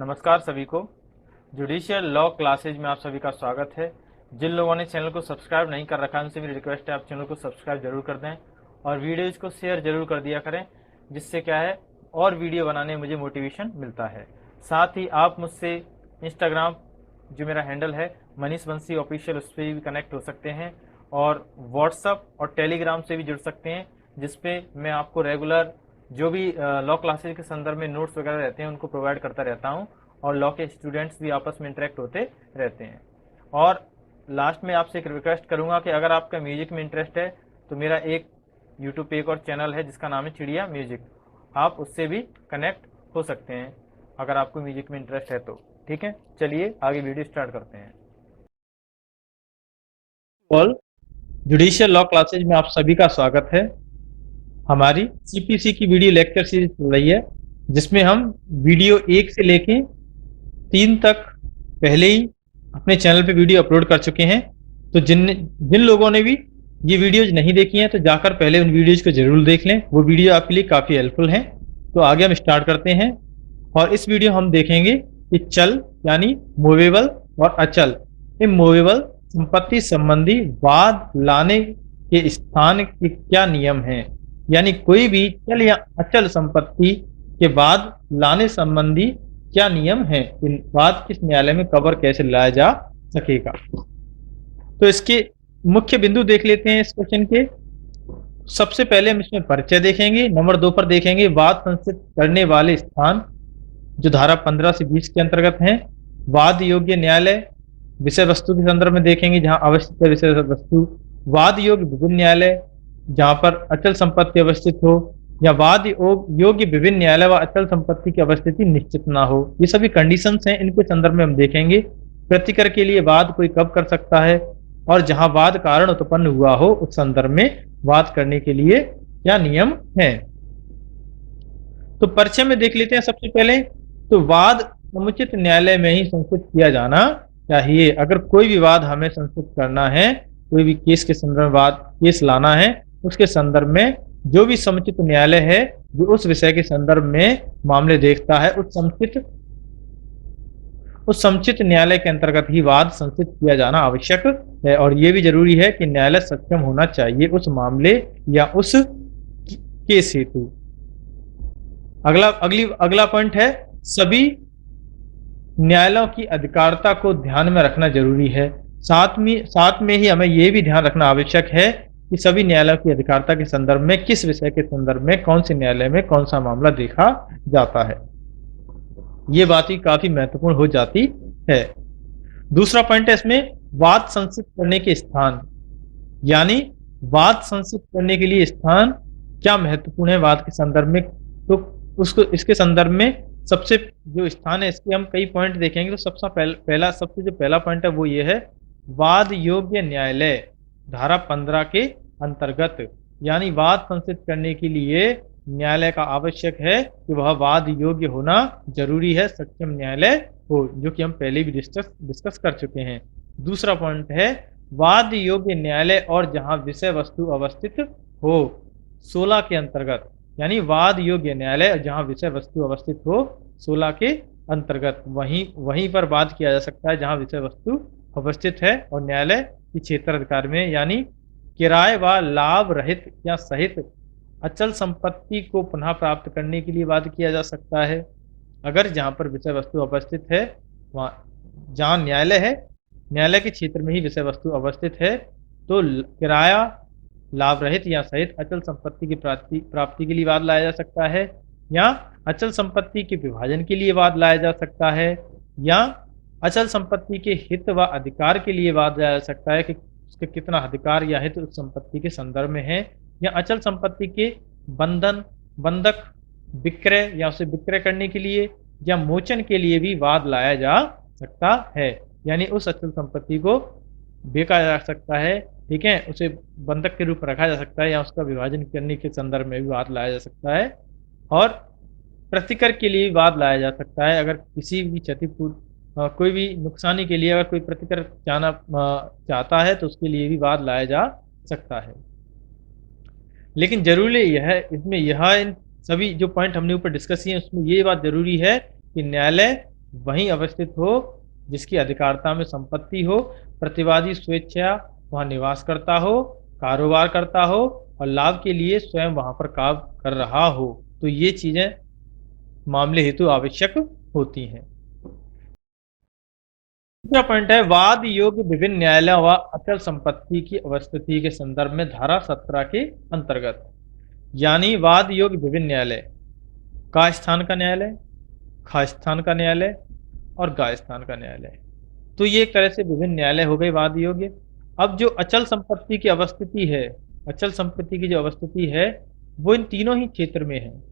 नमस्कार सभी को। जुडिशियल लॉ क्लासेज में आप सभी का स्वागत है। जिन लोगों ने चैनल को सब्सक्राइब नहीं कर रखा है उनसे मेरी रिक्वेस्ट है आप चैनल को सब्सक्राइब जरूर कर दें और वीडियोज़ को शेयर जरूर कर दिया करें, जिससे क्या है और वीडियो बनाने में मुझे मोटिवेशन मिलता है। साथ ही आप मुझसे इंस्टाग्राम, जो मेरा हैंडल है मनीष बंसी ऑफिशियल, उस पर भी कनेक्ट हो सकते हैं और व्हाट्सअप और टेलीग्राम से भी जुड़ सकते हैं, जिसपे मैं आपको रेगुलर जो भी लॉ क्लासेज के संदर्भ में नोट्स वगैरह रहते हैं उनको प्रोवाइड करता रहता हूं और लॉ के स्टूडेंट्स भी आपस में इंटरेक्ट होते रहते हैं। और लास्ट में आपसे एक रिक्वेस्ट करूंगा कि अगर आपका म्यूजिक में इंटरेस्ट है तो मेरा एक यूट्यूब पे एक और चैनल है जिसका नाम है चिड़िया म्यूजिक, आप उससे भी कनेक्ट हो सकते हैं अगर आपको म्यूजिक में इंटरेस्ट है तो। ठीक है, चलिए आगे वीडियो स्टार्ट करते हैं। ऑल जुडिशियल लॉ क्लासेज में आप सभी का स्वागत है। हमारी सीपीसी की वीडियो लेक्चर सीरीज चल रही है, जिसमें हम वीडियो 1 से लेके 3 तक पहले ही अपने चैनल पे वीडियो अपलोड कर चुके हैं। तो जिन जिन लोगों ने भी ये वीडियोज नहीं देखी हैं तो जाकर पहले उन वीडियोज को जरूर देख लें, वो वीडियो आपके लिए काफ़ी हेल्पफुल हैं। तो आगे हम स्टार्ट करते हैं और इस वीडियो हम देखेंगे कि चल यानी मूवेबल और अचल इमूवेबल संपत्ति संबंधी वाद लाने के स्थान के क्या नियम हैं, यानी कोई भी चल या अचल संपत्ति के बाद लाने संबंधी क्या नियम है, इन वाद किस न्यायालय में कवर कैसे लाया जा सकेगा। तो इसके मुख्य बिंदु देख लेते हैं इस क्वेश्चन के। सबसे पहले हम इसमें परिचय देखेंगे, नंबर 2 पर देखेंगे वाद संचित करने वाले स्थान, जो धारा 15 से 20 के अंतर्गत हैं। वाद योग्य न्यायालय विषय वस्तु के संदर्भ में देखेंगे जहां अवस्थित है विषय वस्तु। वाद योग्य विभिन्न न्यायालय जहां पर अचल संपत्ति अवस्थित हो, या वाद योग्य विभिन्न न्यायालय व अचल संपत्ति की अवस्थिति निश्चित ना हो। ये सभी कंडीशंस हैं, इनके संदर्भ में हम देखेंगे। प्रतिकर के लिए वाद कोई कब कर सकता है और जहां वाद कारण उत्पन्न हुआ हो उस संदर्भ में वाद करने के लिए क्या नियम है। तो परिचय में देख लेते हैं सबसे पहले। तो वाद समुचित न्यायालय में ही संस्कृत किया जाना चाहिए। अगर कोई भी वाद हमें संस्कृत करना है, कोई भी केस के संदर्भ में वाद केस लाना है, उसके संदर्भ में जो भी समुचित न्यायालय है जो उस विषय के संदर्भ में मामले देखता है, उस समुचित न्यायालय के अंतर्गत ही वाद संस्कृत किया जाना आवश्यक है। और यह भी जरूरी है कि न्यायालय सक्षम होना चाहिए उस मामले या उस केस हेतु। अगला पॉइंट है सभी न्यायालयों की अधिकारिता को ध्यान में रखना जरूरी है। साथ में ही हमें यह भी ध्यान रखना आवश्यक है कि सभी न्यायालयों की अधिकारिता के संदर्भ में किस विषय के संदर्भ में कौन से न्यायालय में कौन सा मामला देखा जाता है। ये बात ही काफी महत्वपूर्ण हो जाती है। दूसरा पॉइंट है इसमें वाद संचित करने के स्थान, यानी वाद संचित करने के लिए स्थान क्या महत्वपूर्ण है वाद के संदर्भ में। तो उसको इसके संदर्भ में सबसे जो स्थान है इसके हम कई पॉइंट देखेंगे। तो सबसे जो पहला पॉइंट है वो ये है वाद योग्य न्यायालय धारा 15 के अंतर्गत, यानी वाद संचित करने के लिए न्यायालय का आवश्यक है कि वह वाद योग्य होना जरूरी है, सक्षम न्यायालय हो, जो कि हम पहले भी डिस्कस कर चुके हैं। दूसरा पॉइंट है वाद योग्य न्यायालय और जहां विषय वस्तु अवस्थित हो 16 के अंतर्गत, यानी वाद योग्य न्यायालय जहां विषय वस्तु अवस्थित हो 16 के अंतर्गत वहीं पर वाद किया जा सकता है जहां विषय वस्तु अवस्थित है और न्यायालय की क्षेत्राधिकार में, यानी किराए व लाभ रहित या सहित अचल संपत्ति को पुनः प्राप्त करने के लिए वाद किया जा सकता है। अगर जहां पर विषय वस्तु अवस्थित है वहां जहां न्यायालय है, न्यायालय के क्षेत्र में ही विषय वस्तु अवस्थित है, तो किराया लाभ रहित या सहित अचल संपत्ति की प्राप्ति के लिए वाद लाया जा सकता है, या अचल संपत्ति के विभाजन के लिए वाद लाया जा सकता है, या अचल संपत्ति के हित व अधिकार के लिए वाद लाया जा सकता है कि उसके कितना अधिकार या हित उस संपत्ति के संदर्भ में है, या अचल संपत्ति के बंधक विक्रय या उसे विक्रय करने के लिए या मोचन के लिए भी वाद लाया जा सकता है। यानी उस अचल संपत्ति को बेचा जा सकता है, ठीक है, उसे बंधक के रूप में रखा जा सकता है, या उसका विभाजन करने के संदर्भ में भी वाद लाया जा सकता है। और प्रतिकर के लिए वाद लाया जा सकता है, अगर किसी भी कोई भी नुकसानी के लिए अगर कोई प्रतिकर चाहता है तो उसके लिए भी वाद लाया जा सकता है। लेकिन जरूरी यह इसमें इन सभी जो पॉइंट हमने ऊपर डिस्कस किए उसमें ये बात जरूरी है कि न्यायालय वहीं अवस्थित हो जिसकी अधिकारता में संपत्ति हो, प्रतिवादी स्वेच्छा वहां निवास करता हो, कारोबार करता हो और लाभ के लिए स्वयं वहां पर काम कर रहा हो। तो ये चीजें मामले हेतु आवश्यक होती हैं। दूसरा पॉइंट है वाद योग्य विभिन्न न्यायालयों व अचल संपत्ति की अवस्थिति के संदर्भ में धारा 17 के अंतर्गत, यानी वाद योग्य विभिन्न न्यायालय, का स्थान का न्यायालय, खा स्थान का न्यायालय और गा स्थान का न्यायालय। तो ये एक तरह से विभिन्न न्यायालय हो गए वाद योग्य। अब जो अचल संपत्ति की अवस्थिति है, अचल संपत्ति की जो अवस्थिति है वो इन तीनों ही क्षेत्र में है,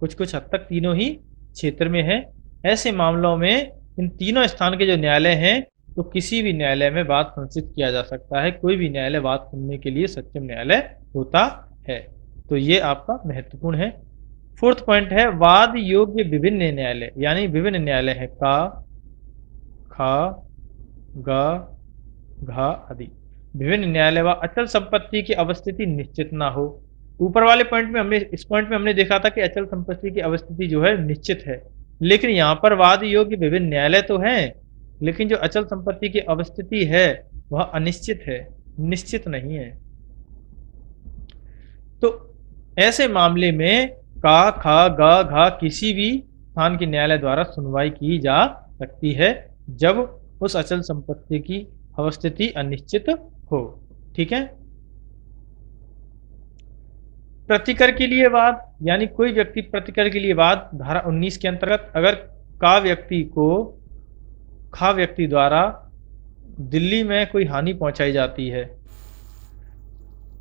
कुछ कुछ हद तक तीनों ही क्षेत्र में है। ऐसे मामलों में इन तीनों स्थान के जो न्यायालय हैं तो किसी भी न्यायालय में वाद संचित किया जा सकता है, कोई भी न्यायालय वाद सुनने के लिए सक्षम न्यायालय होता है। तो ये आपका महत्वपूर्ण है। फोर्थ पॉइंट है वाद योग्य विभिन्न न्यायालय, यानी विभिन्न न्यायालय है का, खा, गा, घा आदि। विभिन्न न्यायालय व अचल संपत्ति की अवस्थिति निश्चित ना हो। ऊपर वाले पॉइंट में हमने इस पॉइंट में हमने देखा था कि अचल संपत्ति की अवस्थिति जो है निश्चित है, लेकिन यहाँ पर वाद योग्य विभिन्न न्यायालय तो हैं, लेकिन जो अचल संपत्ति की अवस्थिति है वह अनिश्चित है, निश्चित नहीं है। तो ऐसे मामले में का, खा, गा, घा किसी भी स्थान के न्यायालय द्वारा सुनवाई की जा सकती है जब उस अचल संपत्ति की अवस्थिति अनिश्चित हो। ठीक है। प्रतिकर के लिए वाद, यानी कोई व्यक्ति प्रतिकर के लिए वाद, धारा 19 के अंतर्गत अगर का व्यक्ति को खा व्यक्ति द्वारा दिल्ली में कोई हानि पहुंचाई जाती है,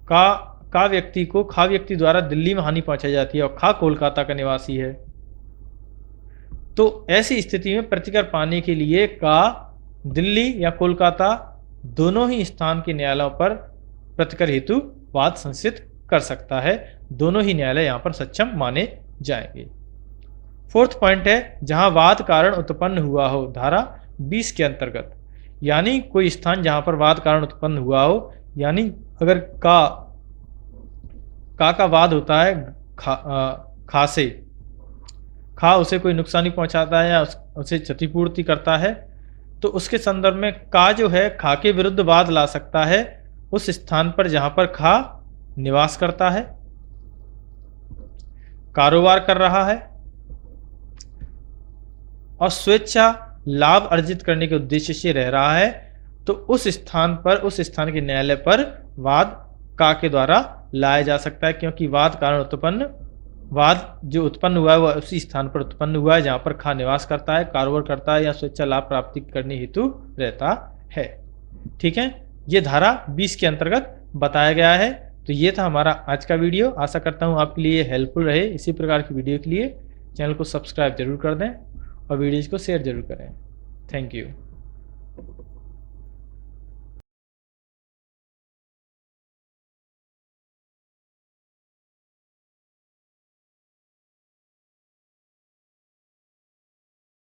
का व्यक्ति को खा व्यक्ति द्वारा दिल्ली में हानि पहुंचाई जाती है और खा कोलकाता का निवासी है, तो ऐसी स्थिति में प्रतिकर पाने के लिए का दिल्ली या कोलकाता दोनों ही स्थान के न्यायालयों पर प्रतिकर हेतु वाद संचित कर सकता है। दोनों ही न्यायालय यहां पर सक्षम माने जाएंगे। फोर्थ पॉइंट है जहां वाद कारण उत्पन्न हुआ हो, धारा 20 के अंतर्गत, यानी कोई स्थान जहां पर वाद कारण उत्पन्न हुआ हो, यानी अगर का वाद होता है खा से, खा उसे कोई नुकसानी पहुंचाता है या उसे क्षतिपूर्ति करता है, तो उसके संदर्भ में का जो है खा के विरुद्ध वाद ला सकता है उस स्थान पर जहां पर खा निवास करता है, कारोबार कर रहा है और स्वेच्छा लाभ अर्जित करने के उद्देश्य से रह रहा है, तो उस स्थान पर, उस स्थान के न्यायालय पर वाद का के द्वारा लाया जा सकता है, क्योंकि वाद कारण उत्पन्न, वाद जो उत्पन्न हुआ है वह उसी स्थान पर उत्पन्न हुआ है जहां पर खा निवास करता है, कारोबार करता है या स्वेच्छा लाभ प्राप्ति करने हेतु रहता है। ठीक है, ये धारा 20 के अंतर्गत बताया गया है। तो ये था हमारा आज का वीडियो। आशा करता हूँ आपके लिए हेल्पफुल रहे। इसी प्रकार की वीडियो के लिए चैनल को सब्सक्राइब जरूर कर दें और वीडियोज़ को शेयर जरूर करें। Thank you.